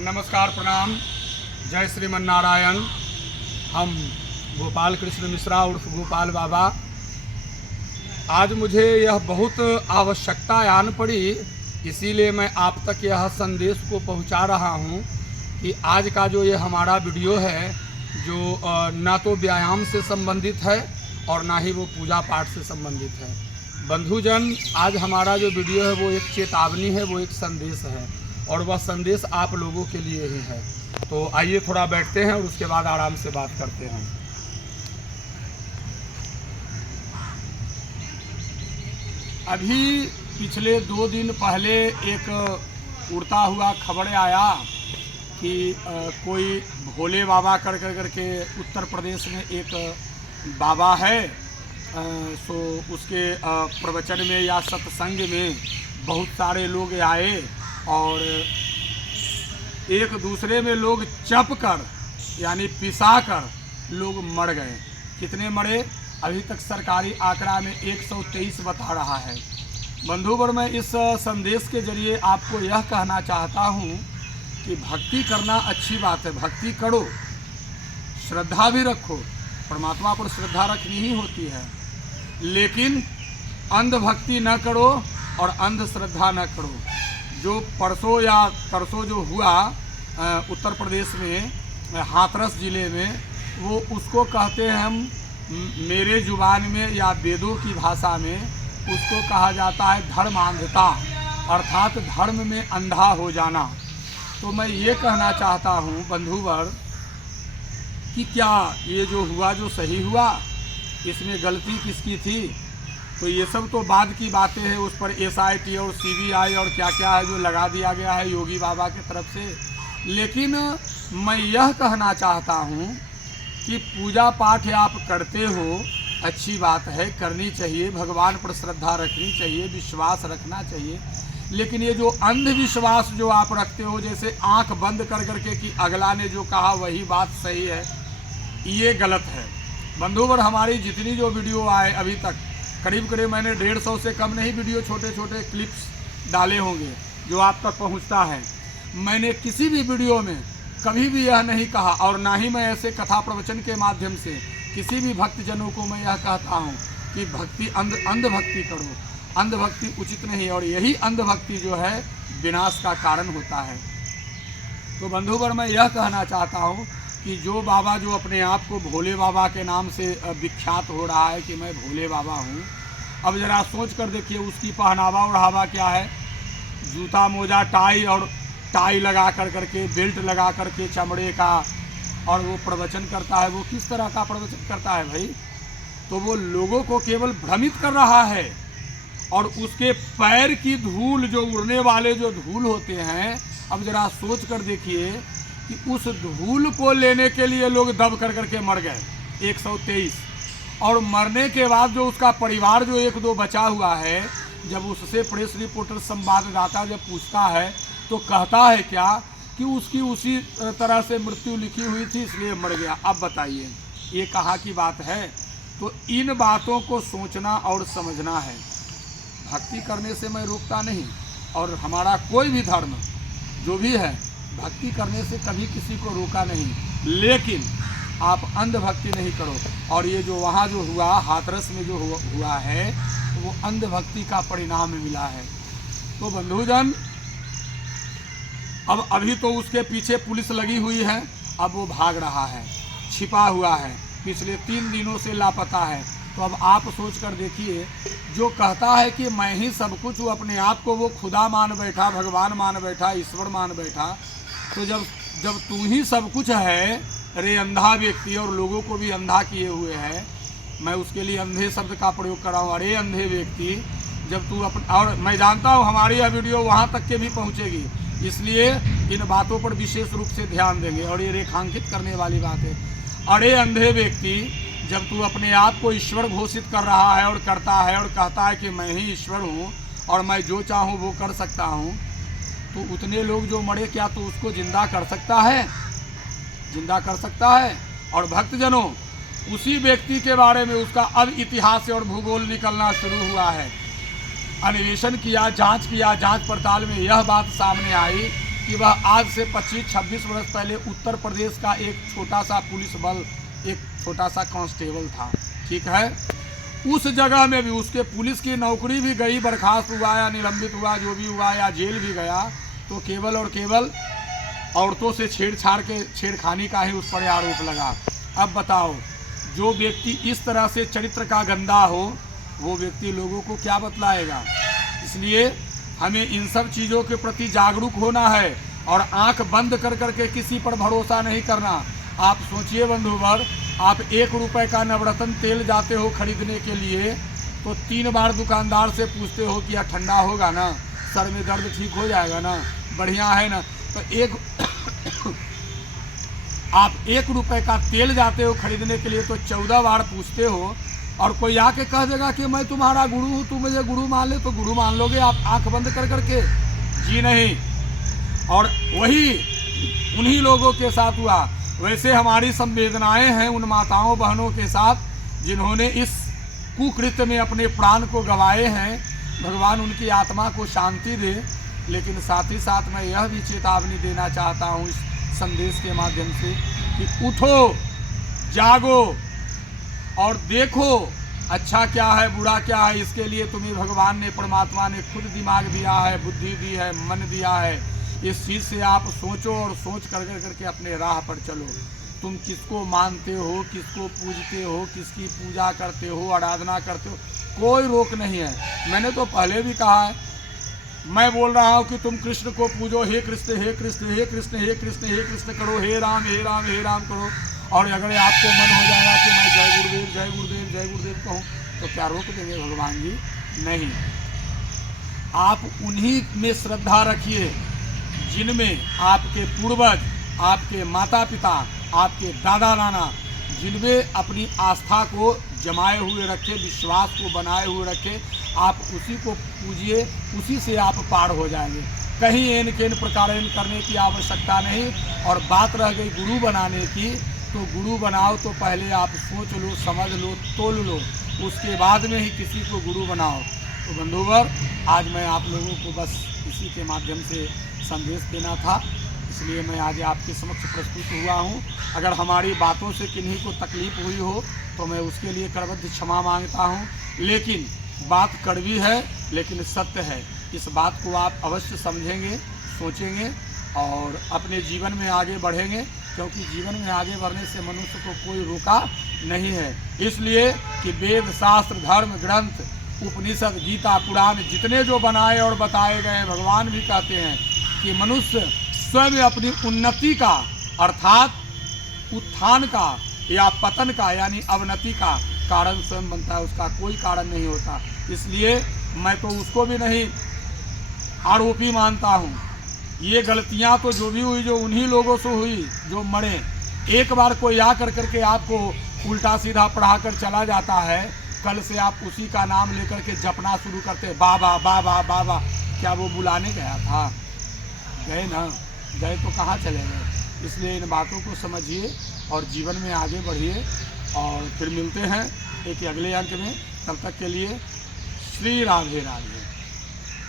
नमस्कार, प्रणाम, जय श्रीमन नारायण। हम गोपाल कृष्ण मिश्रा उर्फ गोपाल बाबा। आज मुझे यह बहुत आवश्यकता आन पड़ी, इसीलिए मैं आप तक यह संदेश को पहुंचा रहा हूं कि आज का जो ये हमारा वीडियो है, जो ना तो व्यायाम से संबंधित है और ना ही वो पूजा पाठ से संबंधित है। बंधुजन, आज हमारा जो वीडियो है वो एक चेतावनी है, वो एक संदेश है और वह संदेश आप लोगों के लिए ही है। तो आइए थोड़ा बैठते हैं और उसके बाद आराम से बात करते हैं। अभी पिछले 2 दिन पहले एक उड़ता हुआ खबर आया कि कोई भोले बाबा करके उत्तर प्रदेश में एक बाबा है। सो उसके प्रवचन में या सत्संग में बहुत सारे लोग आए और एक दूसरे में लोग चप कर यानी पिसा कर लोग मर गए। कितने मरे? अभी तक सरकारी आंकड़ा में 123 बता रहा है। बंधुवर, मैं इस संदेश के जरिए आपको यह कहना चाहता हूँ कि भक्ति करना अच्छी बात है, भक्ति करो, श्रद्धा भी रखो, परमात्मा पर श्रद्धा रखनी ही होती है, लेकिन अंधभक्ति न करो और अंधश्रद्धा न करो। जो परसों या तरसों जो हुआ उत्तर प्रदेश में हाथरस ज़िले में, वो उसको कहते हैं हम मेरे जुबान में या वेदों की भाषा में उसको कहा जाता है धर्मांधता, अर्थात धर्म में अंधा हो जाना। तो मैं ये कहना चाहता हूँ बंधुवर कि क्या ये जो हुआ जो सही हुआ, इसमें गलती किसकी थी? तो ये सब तो बाद की बातें हैं, उस पर SIT और CBI और क्या क्या है जो लगा दिया गया है योगी बाबा की तरफ से। लेकिन मैं यह कहना चाहता हूँ कि पूजा पाठ आप करते हो, अच्छी बात है, करनी चाहिए, भगवान पर श्रद्धा रखनी चाहिए, विश्वास रखना चाहिए, लेकिन ये जो अंधविश्वास जो आप रखते हो, जैसे आंख बंद करके कि अगला ने जो कहा वही बात सही है, ये गलत है। बंधुवर, हमारी जितनी जो वीडियो आए अभी तक करीब मैंने 150 से कम नहीं वीडियो छोटे छोटे क्लिप्स डाले होंगे जो आप तक पहुंचता है। मैंने किसी भी वीडियो में कभी भी यह नहीं कहा और ना ही मैं ऐसे कथा प्रवचन के माध्यम से किसी भी भक्तजनों को मैं यह कहता हूं कि भक्ति अंधभक्ति करो, अंधभक्ति उचित नहीं, और यही अंधभक्ति जो है विनाश का कारण होता है। तो बंधुवर, मैं यह कहना चाहता हूँ कि जो बाबा जो अपने आप को भोले बाबा के नाम से विख्यात हो रहा है कि मैं भोले बाबा हूँ, अब ज़रा सोच कर देखिए उसकी पहनावा ओढ़ावा क्या है। जूता मोजा टाई लगा करके बेल्ट लगा करके चमड़े का, और वो प्रवचन करता है। वो किस तरह का प्रवचन करता है भाई? तो वो लोगों को केवल भ्रमित कर रहा है, और उसके पैर की धूल जो उड़ने वाले जो धूल होते हैं, अब ज़रा सोच कर देखिए कि उस धूल को लेने के लिए लोग दब करके मर गए 123। और मरने के बाद जो उसका परिवार जो 1-2 बचा हुआ है, जब उससे प्रेस रिपोर्टर संवाददाता जब पूछता है तो कहता है क्या कि उसकी उसी तरह से मृत्यु लिखी हुई थी इसलिए मर गया। अब बताइए, ये कहाँ की बात है? तो इन बातों को सोचना और समझना है। भक्ति करने से मैं रोकता नहीं, और हमारा कोई भी धर्म जो भी है भक्ति करने से कभी किसी को रोका नहीं, लेकिन आप अंधभक्ति नहीं करो। और ये जो वहाँ जो हुआ हाथरस में जो हुआ है, तो वो अंधभक्ति का परिणाम मिला है। तो बंधुजन, अब अभी तो उसके पीछे पुलिस लगी हुई है, अब वो भाग रहा है, छिपा हुआ है, पिछले 3 दिनों से लापता है। तो अब आप सोच कर देखिए, जो कहता है कि मैं ही सब कुछ, वो अपने आप को वो खुदा मान बैठा, भगवान मान बैठा, ईश्वर मान बैठा, तो जब तू ही सब कुछ है, रे अंधा व्यक्ति, और लोगों को भी अंधा किए हुए है, मैं उसके लिए अंधे शब्द का प्रयोग कर रहा हूँ, अरे अंधे व्यक्ति, जब तू और मैं जानता हूँ हमारी यह वीडियो वहाँ तक के भी पहुँचेगी, इसलिए इन बातों पर विशेष रूप से ध्यान देंगे, और ये रेखांकित करने वाली बात है। अरे अंधे व्यक्ति, जब तू अपने आप को ईश्वर घोषित कर रहा है और करता है और कहता है कि मैं ही ईश्वर हूँ और मैं जो चाहूँ वो कर सकता हूँ, तो उतने लोग जो मरे, क्या तो उसको जिंदा कर सकता है? जिंदा कर सकता है? और भक्तजनों, उसी व्यक्ति के बारे में उसका अब इतिहास और भूगोल निकलना शुरू हुआ है। अन्वेषण किया, जांच किया, जांच पड़ताल में यह बात सामने आई कि कि वह आज से 25-26 वर्ष पहले उत्तर प्रदेश का एक छोटा सा पुलिस बल, एक छोटा सा कांस्टेबल था, ठीक है। उस जगह में भी उसके पुलिस की नौकरी भी गई, बर्खास्त हुआ या निलंबित हुआ, जो भी हुआ, या जेल भी गया, तो केवल और केवल औरतों से छेड़खानी का ही उस पर आरोप लगा। अब बताओ, जो व्यक्ति इस तरह से चरित्र का गंदा हो, वो व्यक्ति लोगों को क्या बतलाएगा। इसलिए हमें इन सब चीज़ों के प्रति जागरूक होना है और आंख बंद कर करके किसी पर भरोसा नहीं करना। आप सोचिए बंधुवर, आप 1 रुपए का नवरत्न तेल जाते हो खरीदने के लिए, तो 3 बार दुकानदार से पूछते हो कि यह ठंडा होगा ना, सर में दर्द ठीक हो जाएगा ना, बढ़िया है ना। तो आप 1 रुपए का तेल जाते हो खरीदने के लिए तो 14 बार पूछते हो, और कोई आके कह देगा कि मैं तुम्हारा गुरु हूँ, तुम मुझे गुरु मान ले, तो गुरु मान लोगे आप आंख बंद कर करके? जी नहीं। और वही उन्हीं लोगों के साथ हुआ। वैसे हमारी संवेदनाएं हैं उन माताओं बहनों के साथ जिन्होंने इस कुकृत्य में अपने प्राण को गंवाए हैं। भगवान उनकी आत्मा को शांति दे। लेकिन साथ ही साथ मैं यह भी चेतावनी देना चाहता हूँ इस संदेश के माध्यम से कि उठो, जागो और देखो अच्छा क्या है, बुरा क्या है। इसके लिए तुम्हें भगवान ने, परमात्मा ने खुद दिमाग दिया है, बुद्धि दी है, मन दिया है। इस चीज़ से आप सोचो और सोच करके अपने राह पर चलो। तुम किसको मानते हो, किसको पूजते हो, किसकी पूजा करते हो, आराधना करते हो, कोई रोक नहीं है। मैंने तो पहले भी कहा है, मैं बोल रहा हूँ कि तुम कृष्ण को पूजो, हे कृष्ण हे कृष्ण हे कृष्ण हे कृष्ण हे कृष्ण करो, हे राम हे राम हे राम करो। और अगर आपको मन हो जाएगा कि मैं जय गुरुदेव जय गुरुदेव जय गुरुदेव कहूँ, तो क्या रोक देंगे भगवान जी? नहीं। आप उन्हीं में श्रद्धा रखिए जिनमें आपके पूर्वज, आपके माता पिता, आपके दादा नाना, जिनमें अपनी आस्था को जमाए हुए रखे, विश्वास को बनाए हुए रखे, आप उसी को पूजिए, उसी से आप पार हो जाएंगे। कहीं एन केन प्रकार करने की आवश्यकता नहीं। और बात रह गई गुरु बनाने की, तो गुरु बनाओ तो पहले आप सोच लो, समझ लो, तोल लो, उसके बाद में ही किसी को गुरु बनाओ। तो बंधुवर, आज मैं आप लोगों को बस इसी के माध्यम से संदेश देना था, इसलिए मैं आज आपके समक्ष प्रस्तुत हुआ हूँ। अगर हमारी बातों से किन्हीं को तकलीफ हुई हो तो मैं उसके लिए करबद्ध क्षमा मांगता हूँ। लेकिन बात कड़वी है, लेकिन सत्य है। इस बात को आप अवश्य समझेंगे, सोचेंगे और अपने जीवन में आगे बढ़ेंगे, क्योंकि जीवन में आगे बढ़ने से मनुष्य को कोई रोका नहीं है। इसलिए कि वेद, शास्त्र, धर्म, ग्रंथ, उपनिषद, गीता, पुराण जितने जो बनाए और बताए गए, भगवान भी कहते हैं कि मनुष्य स्वयं अपनी उन्नति का, अर्थात उत्थान का या पतन का यानी अवनति का कारण स्वयं बनता है, उसका कोई कारण नहीं होता। इसलिए मैं तो उसको भी नहीं आरोपी मानता हूँ। ये गलतियाँ तो जो भी हुई, जो उन्हीं लोगों से हुई जो मरे। एक बार कोई आ करके आपको उल्टा सीधा पढ़ा कर चला जाता है, कल से आप उसी का नाम लेकर के जपना शुरू करते, बाबा बाबा बाबा। क्या वो बुलाने गया था? गए ना, गए तो कहाँ चले गए। इसलिए इन बातों को समझिए और जीवन में आगे बढ़िए। और फिर मिलते हैं एक अगले अंक में। तब तक के लिए श्री राधे राधे।